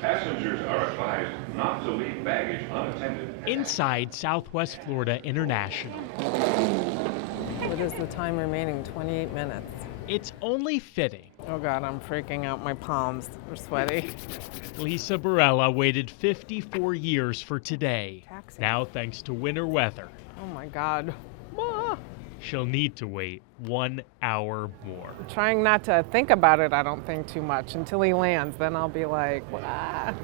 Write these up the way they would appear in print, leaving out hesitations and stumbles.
Passengers are advised not to leave baggage unattended. Inside Southwest Florida International. What is the time remaining? 28 minutes. It's only fitting. Oh God, I'm freaking out. My palms are sweaty. Lisa Barella waited 54 years for today. Taxi. Now, thanks to winter weather, Oh my God. Ah. she'll need to wait 1 hour more. I'm trying not to think about it, I don't think too much, until he lands. Then I'll be like, ah.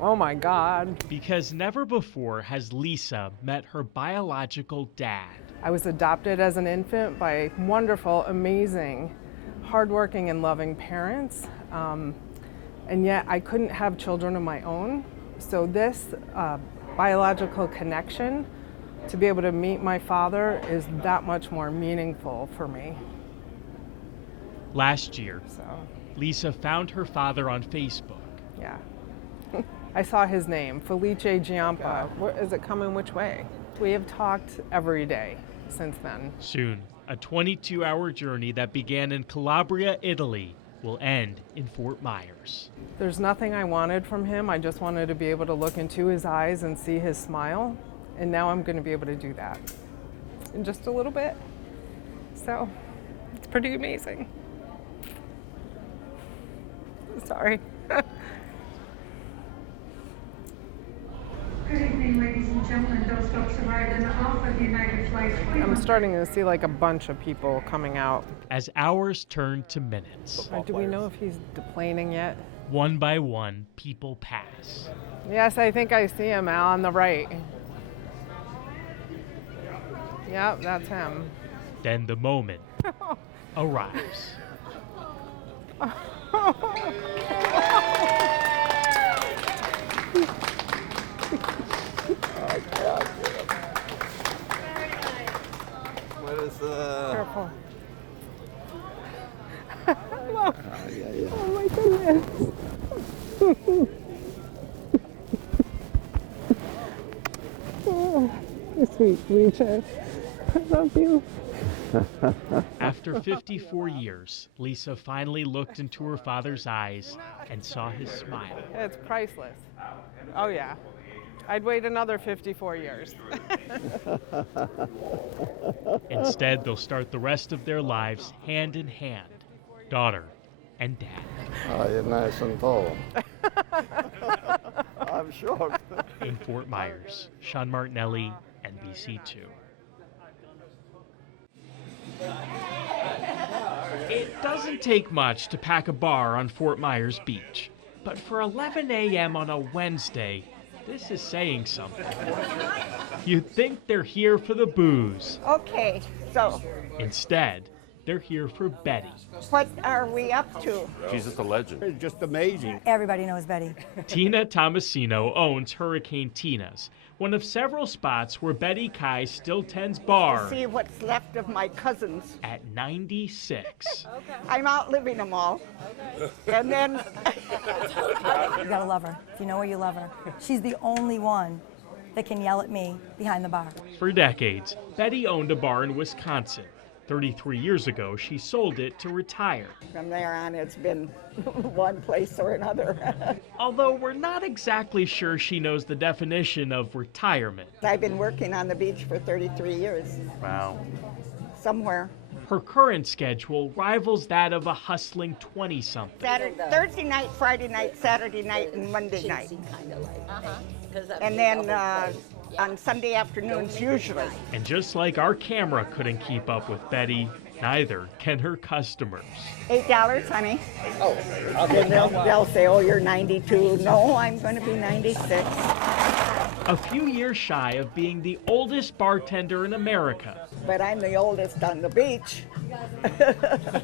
Oh my God. Because never before has Lisa met her biological dad. I was adopted as an infant by wonderful, amazing, hardworking and loving parents. And yet I couldn't have children of my own. So this biological connection, to be able to meet my father, is that much more meaningful for me. Last year, So, Lisa found her father on Facebook. yeah. I saw his name, Felice Giampa. Is it coming which way? We have talked every day since then. Soon, a 22-hour journey that began in Calabria, Italy, will end in Fort Myers. There's nothing I wanted from him. I just wanted to be able to look into his eyes and see his smile. And now I'm going to be able to do that in just a little bit. So it's pretty amazing. Sorry. Good evening, ladies and gentlemen. Those folks arrived off of United Flight 21. I'm starting to see like a bunch of people coming out. As hours turn to minutes, Do we know if he's deplaning yet? one by one, people pass. Yes, I think I see him, Al, on the right. Yep, that's him. Then the moment arrives. What is Careful. Look. Oh my goodness. Oh, you're sweet, sweet. I love you. After 54 years, Lisa finally looked into her father's eyes and saw his smile. It's priceless. Oh yeah. I'd wait another 54 years. Instead, they'll start the rest of their lives hand in hand, daughter and dad. Oh, you're nice and tall. I'm short. In Fort Myers, Sean Martinelli, NBC2. It doesn't take much to pack a bar on Fort Myers Beach, but for 11 a.m. on a Wednesday, this is saying something. You'd think they're here for the booze. Okay, so Instead, they're here for Betty. what are we up to? She's just a legend. It's just amazing. Everybody knows Betty. Tina Tomasino owns Hurricane Tina's, one of several spots where Betty Kai still tends bar See what's left of my cousins. at 96. I'm outliving them all. And then You gotta love her. If you know her, you love her. She's the only one that can yell at me behind the bar. For decades, Betty owned a bar in Wisconsin. 33 years ago, she sold it to retire. from there on, it's been one place or another. Although we're not exactly sure she knows the definition of retirement. I've been working on the beach for 33 years, Wow. somewhere. Her current schedule rivals that of a hustling 20-something. Thursday night, Friday night, Saturday night, and Monday night. And then on Sunday afternoons, usually. And just like our camera couldn't keep up with Betty, neither can her customers. $8, honey. Then they'll say, oh, you're 92. No, I'm going to be 96. A few years shy of being the oldest bartender in America. But I'm the oldest on the beach.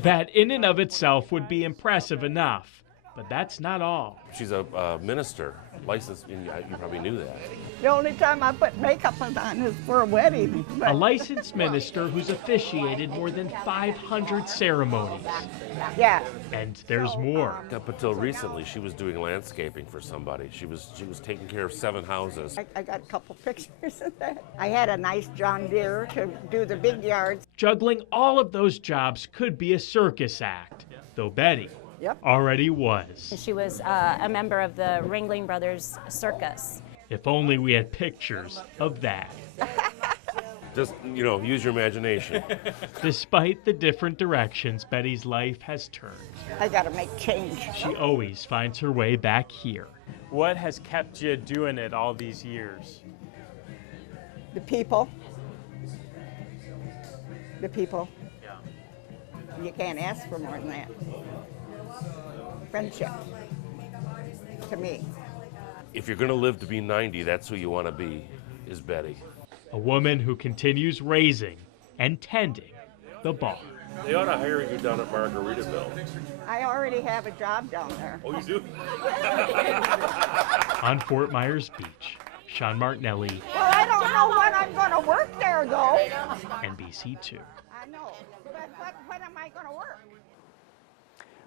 That in and of itself would be impressive enough. But that's not all. She's a minister, licensed, and you probably knew that. The only time I put makeup on is for a wedding. A licensed minister who's officiated more than 500 ceremonies. Yeah. And there's more. Up until recently, she was doing landscaping for somebody. She was taking care of 7 houses. I got a couple pictures of that. I had a nice John Deere to do the big yards. Juggling all of those jobs could be a circus act, though Betty Yep. already was. She was a member of the Ringling Brothers Circus. If only we had pictures of that. Just, use your imagination. Despite the different directions Betty's life has turned, I got to make change. she always finds her way back here. What has kept you doing it all these years? The people. The people. Yeah. You can't ask for more than that. Friendship. To me. If you're going to live to be 90, that's who you want to be, is Betty. A woman who continues raising and tending the bar. They ought to hire you down at Margaritaville. I already have a job down there. Oh, you do? On Fort Myers Beach, Sean Martinelli, Well, I don't know when I'm going to work there, though. NBC2. I know, but when am I going to work?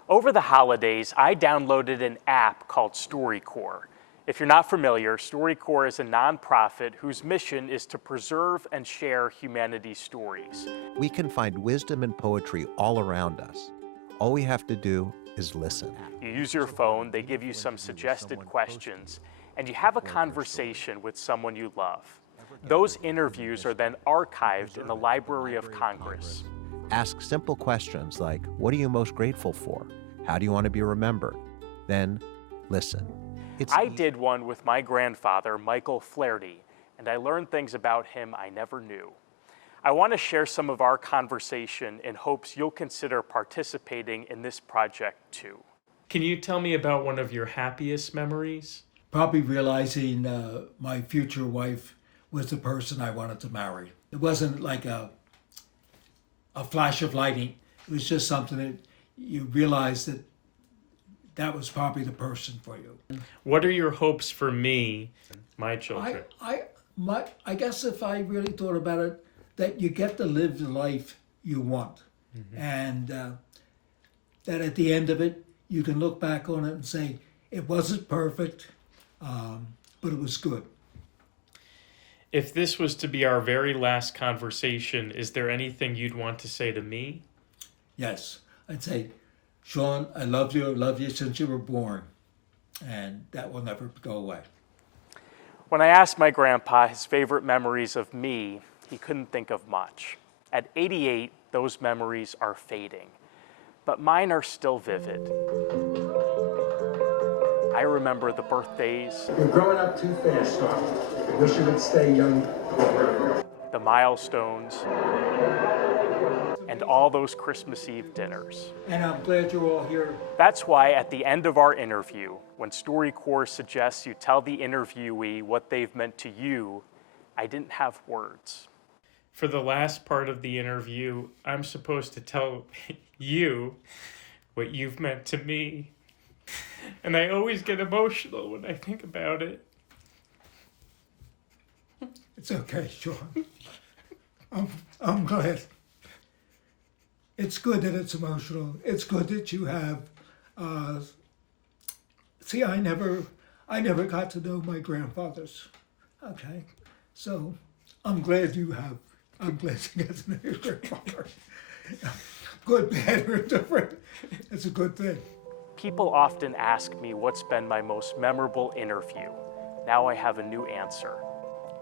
Over the holidays, I downloaded an app called StoryCorps. If you're not familiar, StoryCorps is a nonprofit whose mission is to preserve and share humanity's stories. We can find wisdom and poetry all around us. All we have to do is listen. You use your phone, they give you some suggested questions, and you have a conversation with someone you love. Those interviews are then archived in the Library of Congress. Ask simple questions like, what are you most grateful for? How do you want to be remembered? Then listen. I did one with my grandfather, Michael Flaherty, and I learned things about him I never knew. I want to share some of our conversation in hopes you'll consider participating in this project too. Can you tell me about one of your happiest memories? Probably realizing my future wife was the person I wanted to marry. It wasn't like a flash of lightning. It was just something that you realized that was probably the person for you. What are your hopes for me, my children? I guess if I really thought about it, that you get to live the life you want. Mm-hmm. And that at the end of it, you can look back on it and say, it wasn't perfect, but it was good. If this was to be our very last conversation, is there anything you'd want to say to me? Yes, I'd say, Sean, I love you since you were born, and that will never go away. When I asked my grandpa his favorite memories of me, he couldn't think of much. At 88, those memories are fading, but mine are still vivid. I remember the birthdays. You're growing up too fast, Sean. I wish you would stay young. The milestones, and all those Christmas Eve dinners. And I'm glad you're all here. That's why at the end of our interview, when StoryCorps suggests you tell the interviewee what they've meant to you, I didn't have words. For the last part of the interview, I'm supposed to tell you what you've meant to me. And I always get emotional when I think about it. It's okay, Sean. I'm glad. It's good that it's emotional. It's good that you have. See, I never got to know my grandfathers. Okay, so I'm glad you have. I'm glad you get to know your grandfather. Good, bad, or different. It's a good thing. People often ask me what's been my most memorable interview. Now I have a new answer.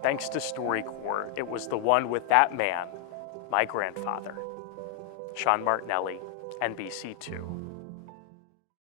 Thanks to StoryCorps, it was the one with that man, my grandfather. Sean Martinelli, NBC2.